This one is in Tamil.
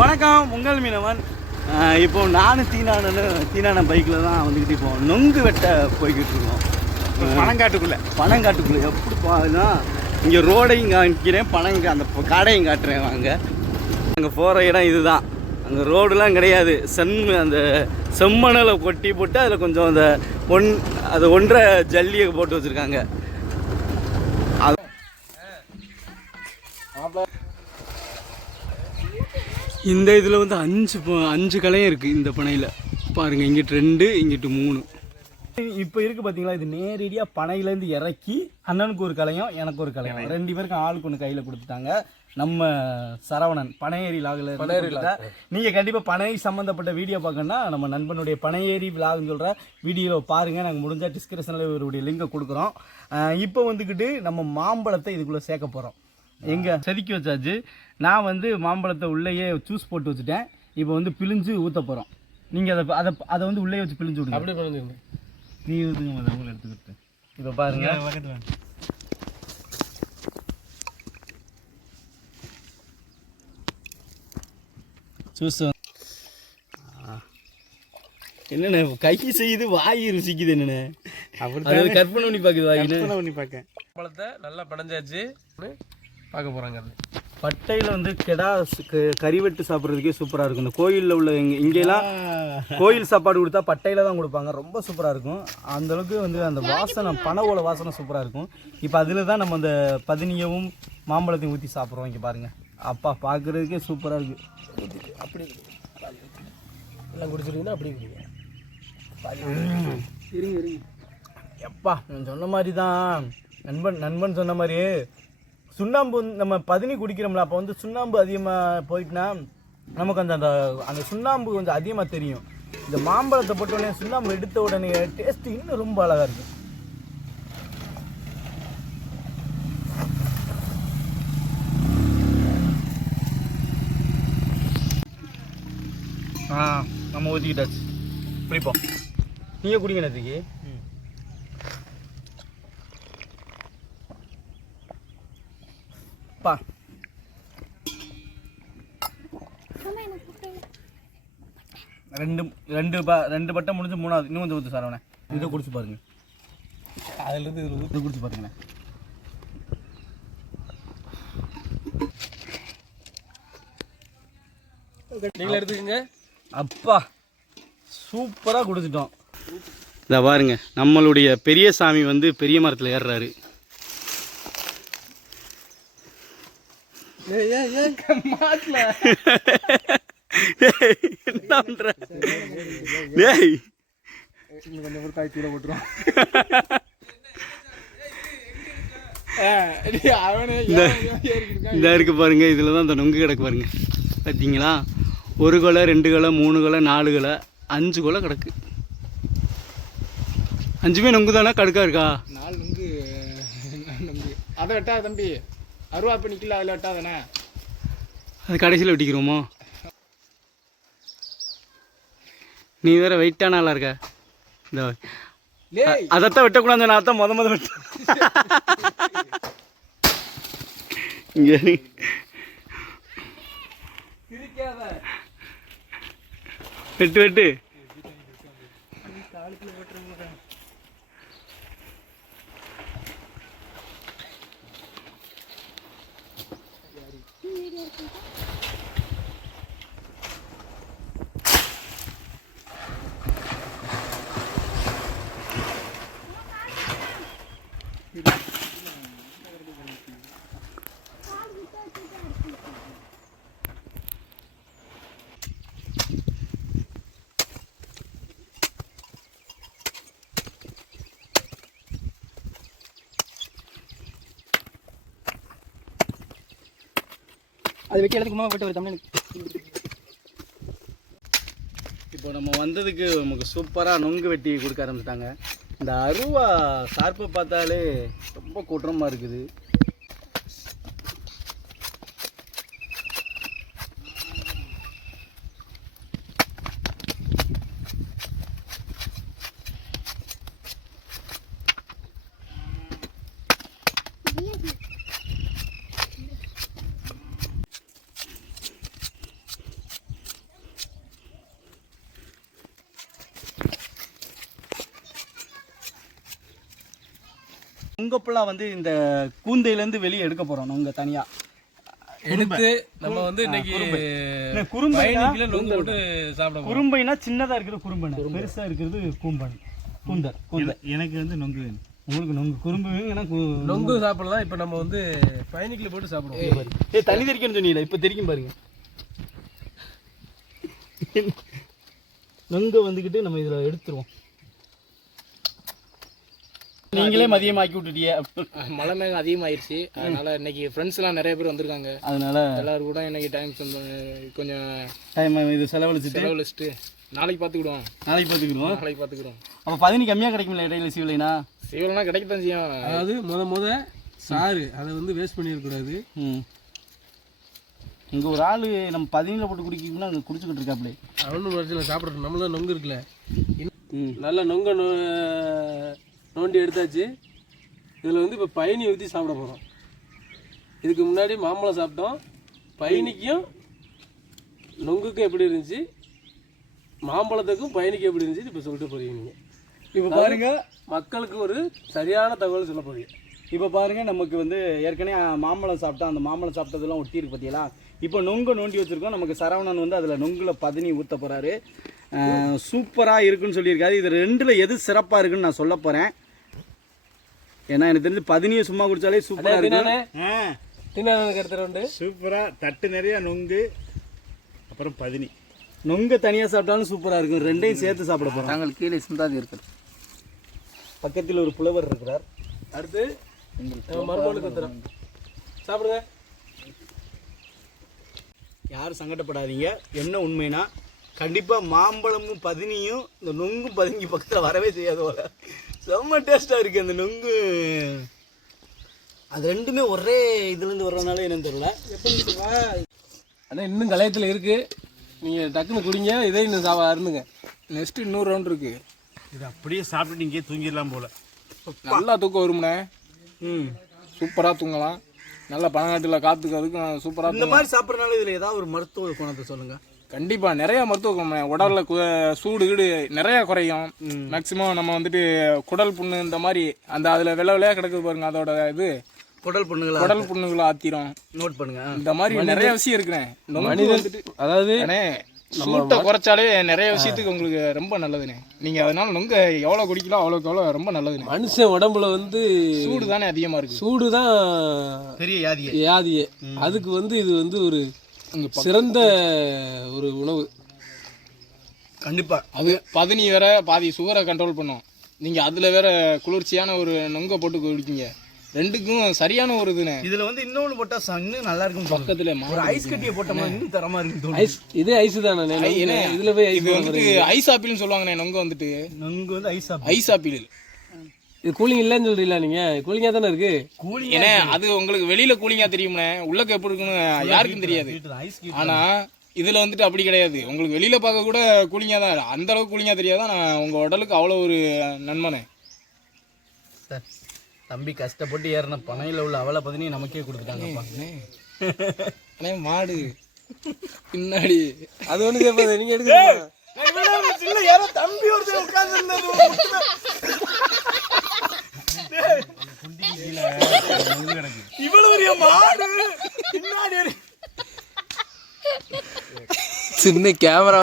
வணக்கம் உங்கள் மீனவன். இப்போ நானும் தீனானு தீனான பைக்கில் தான் வந்துக்கிட்டு இப்போ நொங்கு வெட்ட போய்கிட்டு இருக்கோம். பணங்காட்டுக்குள்ள. பனங்காட்டுக்குள்ளே எப்படி போகுதுன்னா இங்கே ரோடையும் காமிக்கிறேன் பனங்க அந்த காடையும் காட்டுறேன் வாங்க. அங்கே போகிற இடம் இதுதான். அங்கே ரோடுலாம் கிடையாது. செம் அந்த செம்மணலை கொட்டி போட்டு அதில் கொஞ்சம் அந்த ஒன் அது ஒன்றரை ஜல்லியை போட்டு வச்சுருக்காங்க. இந்த இதில் வந்து அஞ்சு ப- அஞ்சு கலையும் இருக்குது இந்த பனையில். பாருங்கள் இங்கிட்டு ரெண்டு இங்கிட்டு மூணு. இப்போ இருக்குது பார்த்தீங்களா இது நேரடியாக பனையிலேருந்து இறக்கி அண்ணனுக்கு ஒரு கலையும் எனக்கு ஒரு கலையும். ரெண்டு பேருக்கும் ஆளுக்கு ஒன்று கையில் கொடுத்துட்டாங்க. நம்ம சரவணன் பனையேரி லாகில் நீங்கள் கண்டிப்பாக பனை சம்மந்தப்பட்ட வீடியோ பார்க்கணுன்னா நம்ம நண்பனுடைய பனையேரி விலாகுன்னு சொல்கிற வீடியோவில் பாருங்கள் நாங்கள் முடிஞ்சால் டிஸ்கிரிப்ஷனில் இவருடைய லிங்கை கொடுக்குறோம். இப்போ வந்துக்கிட்டு நம்ம மாம்பழத்தை இதுக்குள்ளே சேர்க்க போகிறோம் எங்கே செதுக்கி வச்சாச்சு. நான் வந்து மாம்பழத்தை உள்ளேயே ஜூஸ் போட்டு வச்சுட்டேன். இப்போ வந்து பிழிஞ்சு ஊற்ற போகிறோம் நீங்கள் அதை அதை அதை வந்து உள்ளே வச்சு பிழிஞ்சு விடுங்க. அப்படி பண்ணுங்க நீ ஊற்றுங்க முதல்ல உங்களை எடுத்துக்கிட்டு. இப்போ பாருங்க. ஜூஸ் என்னண்ணே கை செய்யுது வாய் ருசிக்குது என்னண்ணே. அது கற்பனை பண்ணி பார்க்குது வாயின்னு. பண்ணி பார்க்க பழத்தை நல்லா படைஞ்சாச்சு பார்க்க போறாங்க அது. பட்டையில் வந்து கெடா கறிவெட்டு சாப்பிட்றதுக்கே சூப்பராக இருக்கும். இந்த கோயிலில் உள்ள இங்கே இங்கெல்லாம் கோயில் சாப்பாடு கொடுத்தா பட்டையில் தான் கொடுப்பாங்க. ரொம்ப சூப்பராக இருக்கும். அந்த அளவுக்கு வந்து அந்த வாசனை பனை ஓலை வாசனை சூப்பராக இருக்கும். இப்போ அதில் தான் நம்ம அந்த பதினியவும் மாம்பழத்தையும் ஊற்றி சாப்பிட்றோம். இங்கே பாருங்கள் அப்பா பார்க்குறதுக்கே சூப்பராக இருக்குது அப்படி எல்லாம் குடிச்சிருக்கீங்கன்னா அப்படி குடிங்க. இருங்க இருங்க எப்பா நான் சொன்ன மாதிரி தான். நண்பன் நண்பன் சொன்ன மாதிரி சுண்ணாம்பு வந்து நம்ம பதினி குடிக்கிறோம்ல அப்போ வந்து சுண்ணாம்பு அதிகமாக போயிட்டுனா நமக்கு அந்த அந்த அந்த சுண்ணாம்பு கொஞ்சம் அதிகமாக தெரியும். இந்த மாம்பழத்தை போட்ட உடனே சுண்ணாம்பு எடுத்த உடனே டேஸ்ட் இன்னும் ரொம்ப அழகாக இருக்கும். ஆ நம்ம ஊற்றிக்கிட்டாச்சு குடிப்போம். நீங்கள் குடிங்க நேற்றுக்கு பா ரெண்டு ரெண்டு பா ரெண்டு பட்டம் முடிஞ்சு மூணாவது இன்னும் கொஞ்சம் ஊற்று சார் இதை குடிச்சு பாருங்க. அதுலேருந்து இதில் இதை குடிச்சு பாருங்கண்ணே நீங்களே எடுத்துக்கோங்க. அப்பா சூப்பராக குடிச்சிட்டோம். இதை பாருங்க நம்மளுடைய பெரிய சாமி வந்து பெரிய மரத்தில் ஏறுறாரு மாட்டில் டேய், என்ன பண்ற டேய் கொஞ்சம் ஒரு காய் கீழே போட்டுரும் அவனே இந்த இருக்கு பாருங்க இதில் தான் இந்த நொங்கு கிடக்கு பாருங்க. பார்த்தீங்களா ஒரு கொலை ரெண்டு கொலை மூணு கொலை நாலு கொலை அஞ்சு கொலை கிடக்கு. அஞ்சுமே நொங்கு தானே? கடுக்கா இருக்கா? நாலு நுங்கு நுங்கு. அதை வெட்டாத தம்பி. அருவா பண்ணிக்கல அதில் வெட்டாதானே அது கடைசியில் வெட்டிக்கிறோமோ? நீ வேற வெயிட்டான ஆளா இருக்க. இந்த அதைத்தான் வெட்டக்கூடாது நான் தான் முத முத வெட்ட இங்கே வெட்டு வெட்டு. அது வெட்டி இடத்துக்கு போட்டு ஒரு தமிழ் இப்போ நம்ம வந்ததுக்கு நமக்கு சூப்பராக நொங்கு வெட்டி கொடுக்க ஆரம்பிச்சிட்டாங்க. இந்த அருவா சார்பை பார்த்தாலே ரொம்ப குற்றமாக இருக்குது. நொங்கப்பெல்லாம் வந்து இந்த கூந்தையிலேருந்து வெளியே எடுக்க போகிறோம் நொங்க தனியாக எடுத்து நம்ம வந்து இன்னைக்கு குறும்பை. பயணிக்கல நொங்கு போட்டு சாப்பிட போறோம். குறும்பைனா சின்னதாக இருக்கிறது குறும்பனை பெருசாக இருக்கிறது கூம்பன். கூந்தர் கூந்தர் எனக்கு வந்து நொங்கு வேணும். உங்களுக்கு நொங்கு குறும்பு கு- நொங்கு. சாப்பிடலாம். இப்போ நம்ம வந்து பயணிக்கல போட்டு சாப்பிடுவோம். ஏய் தண்ணி தெரிக்கணும்னு சொன்னீங்களா இப்போ தெரிக்கும் பாருங்க. நொங்க வந்துக்கிட்டு நம்ம இதில் எடுத்துருவோம். நீங்களே மதியம் ஆக்கி விட்டுட்டியே. மழை மேகம் அதிகமாயிருச்சு. அதனால இன்னைக்கு ஃப்ரெண்ட்ஸ் எல்லாம் நிறைய பேர் வந்திருக்காங்க. அதனால எல்லாரும் கூட இன்னைக்கு டைம் கொஞ்சம் டைம் இது செலவழிச்சிட்டு செலவழிச்சிட்டு நாளைக்கு பார்த்துக்கிடுவோம் நாளைக்கு பார்த்துக்கிடுவோம் நாளைக்கு பார்த்துக்கிறோம் அப்போ பதினி கம்மியாக கிடைக்கும்ல இடையில சீவலைனா? சீவலாம் கிடைக்கத்தான் செய்யும். அதாவது முத முத சாறு அதை வந்து வேஸ்ட் பண்ணிடக்கூடாது இங்கே ஒரு ஆள் நம்ம பதினியில் போட்டு குடிக்கணும்னா அங்கே குடிச்சுக்கிட்டு இருக்காப்லே. அவனும் பிரச்சனை சாப்பிடட்டும் நம்மள நொங்கு இருக்குல்ல. நல்ல நொங்க நோண்டி எடுத்தாச்சு. இதில் வந்து இப்போ பயணி ஊற்றி சாப்பிட போகிறோம் இதுக்கு முன்னாடி மாம்பழம் சாப்பிட்டோம். பயணிக்கும் நொங்குக்கும் எப்படி இருந்துச்சு? மாம்பழத்துக்கும் பயணிக்கும் எப்படி இருந்துச்சு இப்போ சொல்லிட்டு போறீங்க நீங்கள் இப்போ பாருங்க. மக்களுக்கு ஒரு சரியான தகவல் சொல்ல போறீங்க. இப்போ பாருங்க நமக்கு வந்து ஏற்கனவே மாம்பழம் சாப்பிட்டா அந்த மாம்பழம் சாப்பிட்டதெல்லாம் ஒட்டி இருக்கு பார்த்தீங்களா இப்போ நொங்கு நோண்டி வச்சிருக்கோம். நமக்கு சரவணன் வந்து அதில் நொங்குல பதினி ஊற்ற போகிறாரு சூப்பராக இருக்குன்னு சொல்லியிருக்காரு. இது ரெண்டில் எது சிறப்பாக இருக்குன்னு நான் சொல்ல போகிறேன் ஏன்னா எனக்கு தெரிஞ்சு பதினியை சும்மா குடிச்சாலே சூப்பராக தினானே இருக்கும் ஆ. தினானுக்கு எடுத்துகிட்டு வந்து. சூப்பரா. தட்டு நிறைய நொங்கு அப்புறம் பதினி. நொங்க தனியாக சாப்பிட்டாலும் சூப்பராக இருக்கும். ரெண்டையும் சேர்த்து சாப்பிட போகிறோம் நாங்கள் கீழே சிந்தாதி இருக்கிறோம். பக்கத்தில் ஒரு புலவர் இருக்கிறார். அடுத்து மறுபடியும் சாப்பிடுங்க. யாரும் சங்கடப்படாதீங்க. என்ன உண்மைனா கண்டிப்பாக மாம்பழமும் பதினியும் இந்த நொங்கும் பதுங்கி பக்கத்தில் வரவே செய்யாது போல. செம்ம டேஸ்ட்டாக இருக்குது அந்த நொங்கு. அது ரெண்டுமே ஒரே இதுலேருந்து வர்றதுனால என்னன்னு தெரியல. ஆனால் இன்னும் கலையத்தில் இருக்கு. நீங்கள் டக்குன்னு குடிங்க இதே இன்னும் சா அருந்துங்க. நெக்ஸ்ட் இன்னொரு ரவுண்ட் இருக்கு. இது அப்படியே சாப்பிட்டு இங்கே தூங்கிடலாம் போல. நல்லா தூக்கம் வரும்ண்ணே. ம். சூப்பராக தூங்கலாம். நல்ல பனங்காட்டில் காத்துக்கு அதுக்கும் சூப்பராக இந்த மாதிரி சாப்பிட்றதுனால இதில் ஏதாவது ஒரு மருத்துவ குணத்தை சொல்லுங்கள் கண்டிப்பாக நிறைய மருத்துவ உடல்ல சூடு கீடு நிறைய குறையும். மேக்ஸிமம் நம்ம வந்துட்டு குடல் புண்ணு இந்த மாதிரி அந்த அதில் வெள்ளை வெள்ளையாக கிடக்குது பாருங்க அதோட இது. குடல் பொண்ணுங்களா? குடல் புண்ணுகளை ஆத்திரும். நோட் பண்ணுங்க. இந்த மாதிரி நிறைய விஷயம் இருக்குண்ணே வந்துட்டு அதாவது சூட்டை குறைச்சாலே நிறைய விஷயத்துக்கு உங்களுக்கு ரொம்ப நல்லதுண்ணே. நீங்கள் அதனால நொங்க எவ்வளோ குடிக்கலாம் அவ்வளோக்கு எவ்வளோ ரொம்ப நல்லதுண்ணே. மனுஷன் உடம்புல வந்து சூடு தானே அதிகமாக இருக்குது சூடு தான் பெரிய யாதியை. வியாதியே அதுக்கு வந்து இது வந்து ஒரு சிறந்த ஒரு உணவு. கண்டிப்பாக அது பதினி வேற பாதி சுகரை கண்ட்ரோல் பண்ணும். நீங்கள் அதில் வேற குளிர்ச்சியான ஒரு நொங்க போட்டு குடிக்கீங்க. ரெண்டுக்கும் சரியான ஒரு இதுண்ணே இதில் வந்து இன்னொன்று போட்டால் இன்னும் நல்லா இருக்கும் பக்கத்தில் ஒரு ஐஸ் கட்டியை போட்டோம்னா இன்னும் தரமாக இருக்குன்னு தோணும் ஐஸ் இதே ஐஸ் தானே இதுல போய் இது வந்துட்டு ஐஸ் ஆப்பிள்னு சொல்லுவாங்கண்ணே நொங்க வந்துட்டு. நொங்கு வந்து ஐஸ் ஐஸ் ஆப்பிள் இது கூலிங் இல்லைன்னு சொல்றீங்களா நீங்க? கூலிங்கா தானே இருக்கு? கூலி ஏன்னா அது உங்களுக்கு வெளியில கூலிங்கா தெரியும்ண்ணே உள்ளக்க எப்படி இருக்குன்னு யாருக்கும் தெரியாது. ஐஸ் ஆனா இதுல வந்துட்டு அப்படி கிடையாது. உங்களுக்கு வெளியில பார்க்க கூட கூலிங்கா தான் அந்த அளவுக்கு கூலிங்கா தெரியாதான் நான் உங்க உடலுக்கு அவ்வளோ ஒரு நன்மனே சார் தம்பி கஷ்டப்பட்டு ஏறின பனையில் உள்ள அவலை பதினி நமக்கே கொடுத்துட்டாங்கப்பா அண்ணே மாடு. பின்னாடி. அது ஒண்ணு கேட்பாது நீங்க எடுக்க யாரோ தம்பி ஒருத்தர் உட்கார்ந்து இவ்வளவு மாடு. சின்ன கேமரா